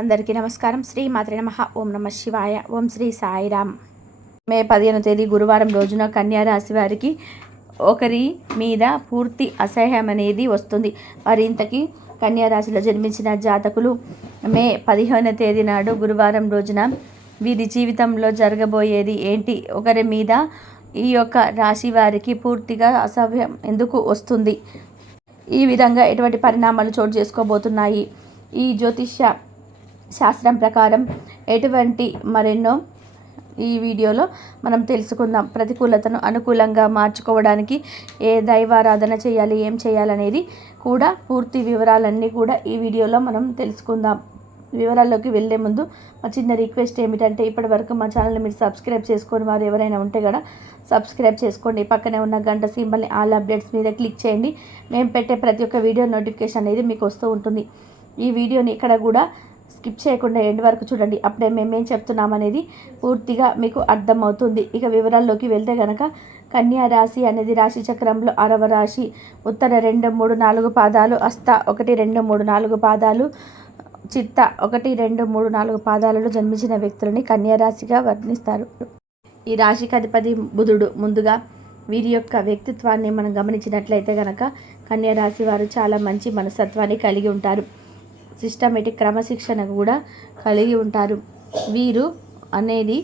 అందరికీ నమస్కారం. శ్రీ మాత్రే నమః. ఓం నమః శివాయ. ఓం శ్రీ సాయిరామ్. మే 15వ తేదీ గురువారం రోజున కన్యా రాశి వారికి ఒకరి మీద పూర్తి అసహ్యం అనేది వస్తుంది. మరి ఇంతకీ కన్యా రాశిలో జన్మించిన జాతకులు మే 15వ తేదీ నాడు గురువారం రోజున వీరి జీవితంలో జరగబోయేది ఏంటి, ఒకరి మీద ఈ యొక్క రాశి వారికి పూర్తిగా అసహ్యం ఎందుకు వస్తుంది, ఈ విధంగా ఎటువంటి పరిణామాలు చోటు చేసుకోబోతున్నాయి, ఈ జ్యోతిష్య శాస్త్రం ప్రకారం ఎటువంటి మరెన్నో ఈ వీడియోలో మనం తెలుసుకుందాం. ప్రతికూలతను అనుకూలంగా మార్చుకోవడానికి ఏ దైవారాధన చేయాలి, ఏం చేయాలనేది కూడా పూర్తి వివరాలన్నీ కూడా ఈ వీడియోలో మనం తెలుసుకుందాం. వివరాల్లోకి వెళ్ళే ముందు మా చిన్న రిక్వెస్ట్ ఏమిటంటే, ఇప్పటి వరకు మా ఛానల్ని మీరు సబ్స్క్రైబ్ చేసుకొని వారు ఎవరైనా ఉంటే కూడా సబ్స్క్రైబ్ చేసుకోండి. పక్కనే ఉన్న గంట సింబల్ని ఆల్ అప్డేట్స్ మీద క్లిక్ చేయండి. మేము పెట్టే ప్రతి ఒక్క వీడియో నోటిఫికేషన్ అనేది మీకు వస్తూ ఉంటుంది. ఈ వీడియోని ఇక్కడ కూడా స్కిప్ చేయకుండా ఎండ్ వరకు చూడండి. అప్పుడే మేమేం చెప్తున్నామనేది పూర్తిగా మీకు అర్థమవుతుంది. ఇక వివరాల్లోకి వెళ్తే కనుక కన్యా రాశి అనేది రాశి చక్రంలో 6వ రాశి. ఉత్తర 2, 3, 4 పాదాలు, హస్త 1, 2, 3, 4 పాదాలు, చిత్త 1, 2, 3, 4 పాదాలలో జన్మించిన వ్యక్తులని కన్యా రాశిగా వర్ణిస్తారు. ఈ రాశికి అధిపతి బుధుడు. ముందుగా వీరి యొక్క వ్యక్తిత్వాన్ని మనం గమనించినట్లయితే కనుక కన్యా రాశి వారు చాలా మంచి మనస్తత్వాన్ని కలిగి ఉంటారు. సిస్టమేటిక్ క్రమశిక్షణ కూడా కలిగి ఉంటారు వీరు అనేది.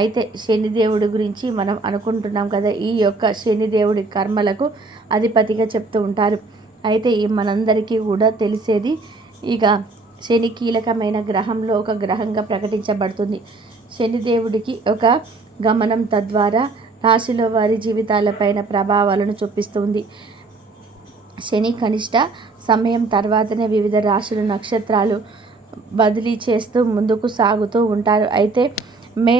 అయితే శనిదేవుడి గురించి మనం అనుకుంటున్నాం కదా, ఈ యొక్క శనిదేవుడి కర్మలకు అధిపతిగా చెప్తూ ఉంటారు. అయితే ఈ మనందరికీ కూడా తెలిసేది, ఇక శని కీలకమైన గ్రహంలో ఒక గ్రహంగా ప్రకటించబడుతుంది. శనిదేవుడికి ఒక గమనం తద్వారా రాశిలో వారి జీవితాలపైన ప్రభావాలను చూపిస్తుంది. శని కనిష్ట సమయం తర్వాతనే వివిధ రాశులు, నక్షత్రాలు బదిలీ చేస్తూ ముందుకు సాగుతూ ఉంటారు. అయితే మే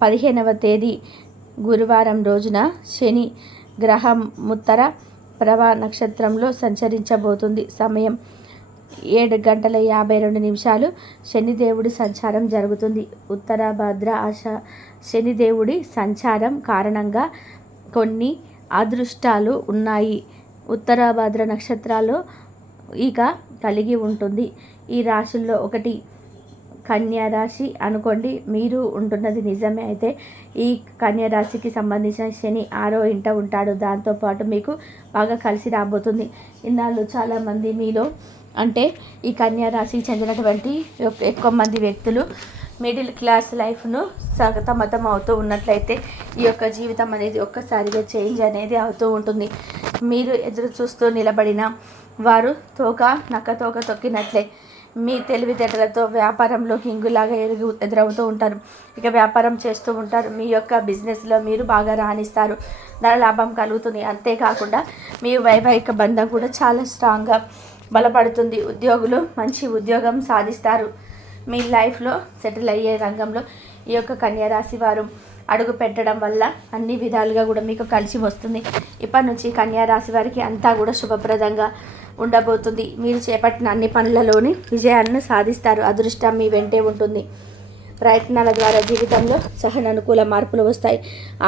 15వ తేదీ గురువారం రోజున శని గ్రహం ఉత్తర ప్రభ నక్షత్రంలో సంచరించబోతుంది. సమయం 7:52 శనిదేవుడి సంచారం జరుగుతుంది. ఉత్తర భద్ర శనిదేవుడి సంచారం కారణంగా కొన్ని అదృష్టాలు ఉన్నాయి. ఉత్తరాభాద్ర నక్షత్రాలు ఇక కలిగి ఉంటుంది. ఈ రాశుల్లో ఒకటి కన్యా రాశి అనుకోండి. మీరు ఉంటున్నది నిజమే. అయితే ఈ కన్యా రాశికి సంబంధించిన శని 6వ ఇంట ఉంటాడు. దాంతోపాటు మీకు బాగా కలిసి రాబోతుంది. ఇన్నాళ్ళు చాలామంది మీలో అంటే ఈ కన్యా రాశికి చెందినటువంటి ఎక్కువ మంది వ్యక్తులు మిడిల్ క్లాస్ లైఫ్ను సతమతం అవుతూ ఉన్నట్లయితే ఈ యొక్క జీవితం అనేది ఒక్కసారిగా చేంజ్ అనేది అవుతూ ఉంటుంది. మీరు ఎదురు చూస్తూ నిలబడిన వారు నక్క తోక తొక్కినట్లే మీ తెలివితేటలతో వ్యాపారంలో హింగులాగా ఎదురవుతూ ఉంటారు. ఇక వ్యాపారం చేస్తూ ఉంటారు. మీ యొక్క బిజినెస్లో మీరు బాగా రాణిస్తారు, ధన లాభం కలుగుతుంది. అంతేకాకుండా మీ వైవాహిక బంధం కూడా చాలా స్ట్రాంగ్గా బలపడుతుంది. ఉద్యోగులు మంచి ఉద్యోగం సాధిస్తారు. మీ లైఫ్లో సెటిల్ అయ్యే రంగంలో ఈ యొక్క కన్యా రాశి వారు అడుగు పెట్టడం వల్ల అన్ని విధాలుగా కూడా మీకు కలిసి వస్తుంది. ఇప్పటి నుంచి కన్యా రాశి వారికి అంతా కూడా శుభప్రదంగా ఉండబోతుంది. మీరు చేపట్టిన అన్ని పనులలోని విజయాలను సాధిస్తారు. అదృష్టం మీ వెంటే ఉంటుంది. ప్రయత్నాల ద్వారా జీవితంలో సహనానుకూల మార్పులు వస్తాయి.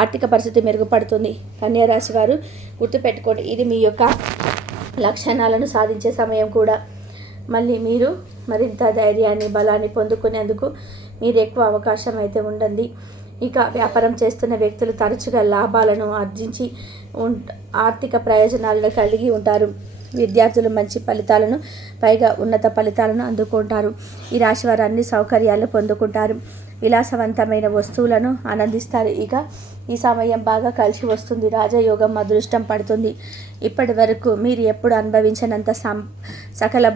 ఆర్థిక పరిస్థితి మెరుగుపడుతుంది. కన్యా రాశి వారు గుర్తుపెట్టుకోండి, ఇది మీ యొక్క లక్షణాలను సాధించే సమయం కూడా. మళ్ళీ మీరు మరింత ధైర్యాన్ని, బలాన్ని పొందుకునేందుకు మీరు ఎక్కువ అవకాశం అయితే ఉండండి. ఇక వ్యాపారం చేస్తున్న వ్యక్తులు తరచుగా లాభాలను ఆర్జించి ఆర్థిక ప్రయోజనాలను కలిగి ఉంటారు. విద్యార్థులు మంచి ఫలితాలను, పైగా ఉన్నత ఫలితాలను అందుకుంటారు. ఈ రాశి వారు అన్ని సౌకర్యాలు పొందుకుంటారు. విలాసవంతమైన వస్తువులను ఆనందిస్తారు. ఇక ఈ సమయం బాగా కలిసి వస్తుంది. రాజయోగం, అదృష్టం పడుతుంది. ఇప్పటి వరకు మీరు ఎప్పుడు అనుభవించినంత సకల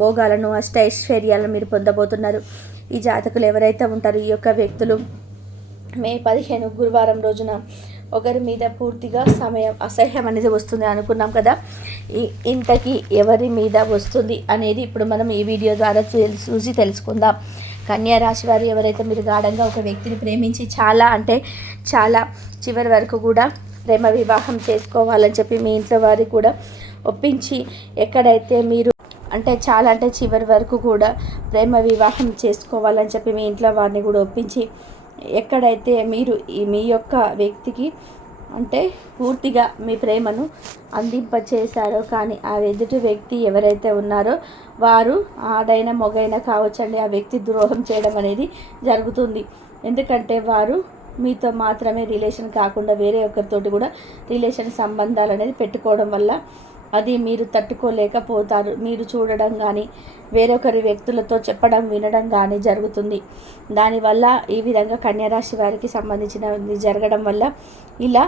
భోగాలను, అష్టైశ్వర్యాలను మీరు పొందబోతున్నారు. ఈ జాతకులు ఎవరైతే ఉంటారో ఈ యొక్క వ్యక్తులు మే 15 గురువారం రోజున ఒకరి మీద పూర్తిగా అసహ్యం అనేది వస్తుంది అనుకున్నాం కదా. ఇంతకీ ఎవరి మీద వస్తుంది అనేది ఇప్పుడు మనం ఈ వీడియో ద్వారా చూసి తెలుసుకుందాం. కన్యా రాశి వారు ఎవరైతే మీరు గాఢంగా ఒక వ్యక్తిని ప్రేమించి చాలా చివరి వరకు కూడా ప్రేమ వివాహం చేసుకోవాలని చెప్పి మీ ఇంట్లో వారికి కూడా ఒప్పించి, ఎక్కడైతే మీరు చివరి వరకు కూడా ప్రేమ వివాహం చేసుకోవాలని చెప్పి మీ ఇంట్లో వారిని కూడా ఒప్పించి, ఎక్కడైతే మీరు మీ యొక్క వ్యక్తికి అంటే పూర్తిగా మీ ప్రేమను అందింపచేశారో కానీ ఆ ఎదుటి వ్యక్తి ఎవరైతే ఉన్నారో వారు ఆడైన మొగైన కావచ్చండి, ఆ వ్యక్తి ద్రోహం చేయడం అనేది జరుగుతుంది. ఎందుకంటే వారు మీతో మాత్రమే రిలేషన్ కాకుండా వేరే ఒక్కరితోటి కూడా రిలేషన్ సంబంధాలు అనేది పెట్టుకోవడం వల్ల అది మీరు తట్టుకోలేకపోతారు. మీరు చూడడం కానీ వేరొకరి వ్యక్తులతో చెప్పడం వినడం కానీ జరుగుతుంది. దానివల్ల ఈ విధంగా కన్యారాశి వారికి సంబంధించినది జరగడం వల్ల ఇలా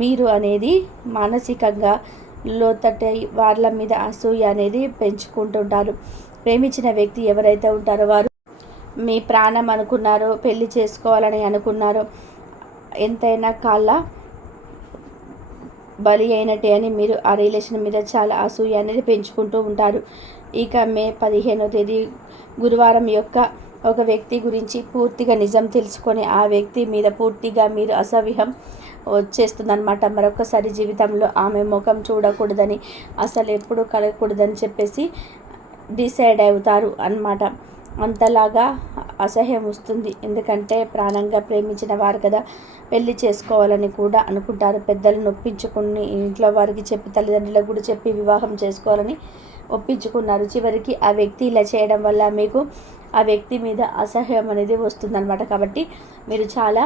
మీరు అనేది మానసికంగా లోతట్టై వాళ్ళ మీద అసూయ అనేది పెంచుకుంటుంటారు. ప్రేమించిన వ్యక్తి ఎవరైతే ఉంటారో వారు మీ ప్రాణం అనుకున్నారో, పెళ్లి చేసుకోవాలని అనుకున్నారో ఎంతైనా కాళ్ళ బలి అయినట్టే అని మీరు ఆ రిలేషన్ మీద చాలా అసూయ అనేది పెంచుకుంటూ ఉంటారు. ఇక మే 15వ తేదీ గురువారం యొక్క ఒక వ్యక్తి గురించి పూర్తిగా నిజం తెలుసుకొని ఆ వ్యక్తి మీద పూర్తిగా మీరు అసహ్యం వచ్చేస్తుందన్నమాట. మరొకసారి జీవితంలో ఆమె ముఖం చూడకూడదని, అసలు ఎప్పుడు కలగకూడదని చెప్పేసి డిసైడ్ అవుతారు అన్నమాట. అంతలాగా అసహ్యం వస్తుంది. ఎందుకంటే ప్రాణంగా ప్రేమించిన వారు కదా, పెళ్లి చేసుకోవాలని కూడా అనుకుంటారు. పెద్దలు నొప్పించుకుని ఇంట్లో వారికి చెప్పి తల్లిదండ్రులకు కూడా చెప్పి వివాహం చేసుకోవాలని ఒప్పించుకున్నారు. చివరికి ఆ వ్యక్తి ఇలా చేయడం వల్ల మీకు ఆ వ్యక్తి మీద అసహ్యం అనేది వస్తుందన్నమాట. కాబట్టి మీరు చాలా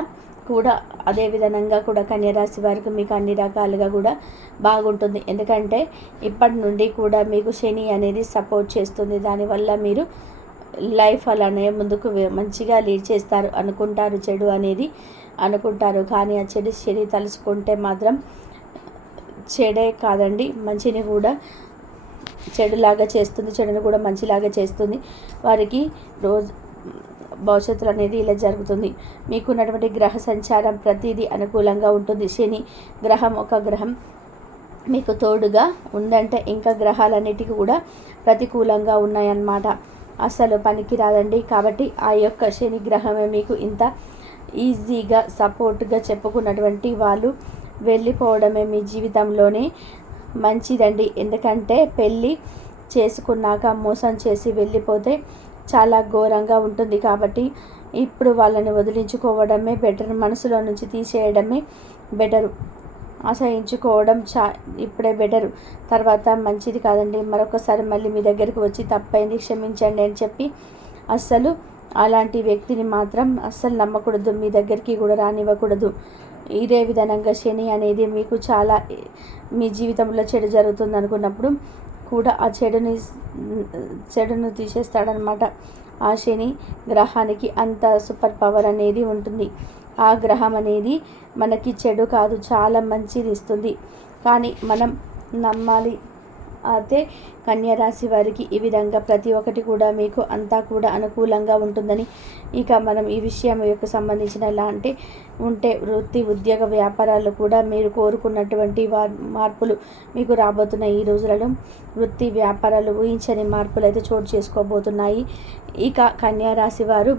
కూడా అదే విధంగా కూడా కన్యారాశి వారికి మీకు అన్ని రకాలుగా కూడా బాగుంటుంది. ఎందుకంటే ఇప్పటి నుండి కూడా మీకు శని అనేది సపోర్ట్ చేస్తుంది. దానివల్ల మీరు లైఫ్ అలానే ముందుకు మంచిగా లీడ్ చేస్తారు అనుకుంటారు. చెడు అనేది అనుకుంటారు, కానీ ఆ చెడు శని తలుచుకుంటే మాత్రం చెడే కాదండి, మంచిని కూడా చెడులాగా చేస్తుంది, చెడుని కూడా మంచిలాగా చేస్తుంది. వారికి రోజు భవిష్యత్తులో అనేది ఇలా జరుగుతుంది. మీకున్నటువంటి గ్రహ సంచారం ప్రతిదీ అనుకూలంగా ఉంటుంది. శని గ్రహం ఒక గ్రహం మీకు తోడుగా ఉందంటే ఇంకా గ్రహాలన్నిటికీ కూడా ప్రతికూలంగా ఉన్నాయన్నమాట. అసలు పనికి రాదండి. కాబట్టి ఆ యొక్క శని గ్రహమే మీకు ఇంత ఈజీగా సపోర్ట్గా చెప్పుకున్నటువంటి వాళ్ళు వెళ్ళిపోవడమే మీ జీవితంలోనే మంచిదండి. ఎందుకంటే పెళ్ళి చేసుకున్నాక మోసం చేసి వెళ్ళిపోతే చాలా ఘోరంగా ఉంటుంది. కాబట్టి ఇప్పుడు వాళ్ళని వదిలించుకోవడమే బెటర్, మనసులో నుంచి తీసేయడమే బెటరు. అసహించుకోవడం ఇప్పుడే బెటరు, తర్వాత మంచిది కాదండి. మరొకసారి మళ్ళీ మీ దగ్గరికి వచ్చి తప్పైంది క్షమించండి అని చెప్పి అస్సలు అలాంటి వ్యక్తిని మాత్రం అస్సలు నమ్మకూడదు, మీ దగ్గరికి కూడా రానివ్వకూడదు. ఇదే విధంగా శని అనేది మీకు చాలా మీ జీవితంలో చెడు జరుగుతుంది అనుకున్నప్పుడు కూడా ఆ చెడును తీసేస్తాడనమాట. ఆ శని గ్రహానికి అంత సూపర్ పవర్ అనేది ఉంటుంది. ఆ గ్రహం అనేది మనకి చెడు కాదు, చాలా మంచిది ఇస్తుంది. కానీ మనం నమ్మాలి. అయితే కన్యారాశి వారికి ఈ విధంగా ప్రతి ఒక్కటి కూడా మీకు అంతా కూడా అనుకూలంగా ఉంటుందని, ఇక మనం ఈ విషయం యొక్క సంబంధించిన ఎలా అంటే ఉంటే వృత్తి ఉద్యోగ వ్యాపారాలు కూడా మీరు కోరుకున్నటువంటి మార్పులు మీకు రాబోతున్నాయి. ఈ రోజులలో వృత్తి వ్యాపారాలు ఊహించని మార్పులు అయితే చోటు చేసుకోబోతున్నాయి. ఇక కన్యారాశి వారు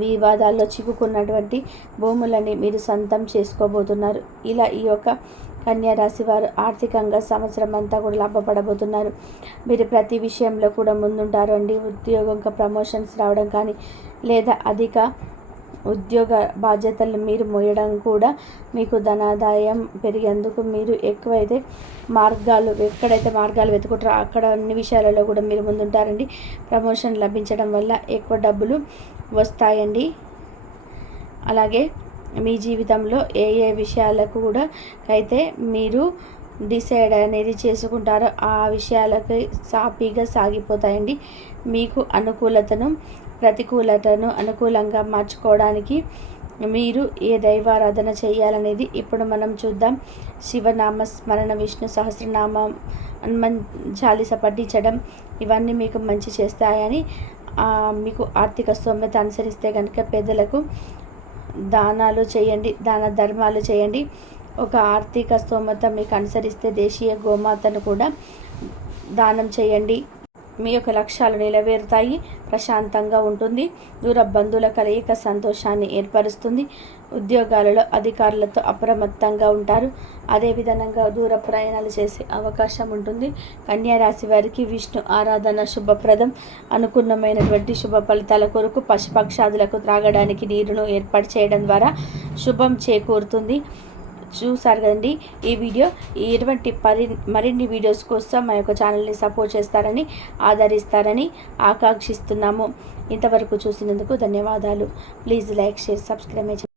వివాదాల్లో చిక్కుకున్నటువంటి భూములని మీరు సొంతం చేసుకోబోతున్నారు. ఇలా ఈ యొక్క కన్యారాశి వారు ఆర్థికంగా సంవత్సరం అంతా కూడా లాభపడబోతున్నారు. మీరు ప్రతి విషయంలో కూడా ముందుంటారు అండి. ఉద్యోగం ప్రమోషన్స్ రావడం కానీ లేదా అధిక ఉద్యోగ బాధ్యతలు మీరు మోయడం కూడా మీకు ధనాదాయం పెరిగేందుకు మీరు ఎక్కువైతే ఎక్కడైతే మార్గాలు వెతుకుంటారో అక్కడ అన్ని విషయాలలో కూడా మీరు ముందుంటారండి. ప్రమోషన్ లభించడం వల్ల ఎక్కువ డబ్బులు వస్తాయండి. అలాగే మీ జీవితంలో ఏ విషయాలకు కూడా అయితే మీరు డిసైడ్ అనేది చేసుకుంటారో ఆ విషయాలకి సాఫీగా సాగిపోతాయండి. మీకు ప్రతికూలతను అనుకూలంగా మార్చుకోవడానికి మీరు ఏ దైవారాధన చేయాలనేది ఇప్పుడు మనం చూద్దాం. శివనామ స్మరణ, విష్ణు సహస్రనామం, హనుమాన్ చాలీస పఠించడం ఇవన్నీ మీకు మంచి చేస్తాయని, మీకు ఆర్థిక స్తోమత అనుసరిస్తే కనుక పేదలకు దానాలు చేయండి, దాన ధర్మాలు చేయండి. ఒక ఆర్థిక స్తోమత మీకు అనుసరిస్తే దేశీయ గోమాతను కూడా దానం చేయండి. మీ యొక్క లక్ష్యాలు నెరవేరుతాయి, ప్రశాంతంగా ఉంటుంది. దూర బంధువుల కలయిక సంతోషాన్ని ఏర్పరుస్తుంది. ఉద్యోగాలలో అధికారులతో అప్రమత్తంగా ఉంటారు. అదేవిధంగా దూర ప్రయాణాలు చేసే అవకాశం ఉంటుంది. కన్యారాశి వారికి విష్ణు ఆరాధన శుభప్రదం. అనుకున్నమైనటువంటి శుభ ఫలితాల కొరకు పశుపక్షాదులకు త్రాగడానికి నీరును ఏర్పాటు చేయడం ద్వారా శుభం చేకూరుతుంది. చూసారు కదండి ఈ వీడియో. ఇటువంటి మరిన్ని వీడియోస్ కోసం మా యొక్క ఛానల్ని సపోర్ట్ చేస్తారని, ఆదరిస్తారని ఆకాంక్షిస్తున్నాము. ఇంతవరకు చూసినందుకు ధన్యవాదాలు. Please like, share, subscribe.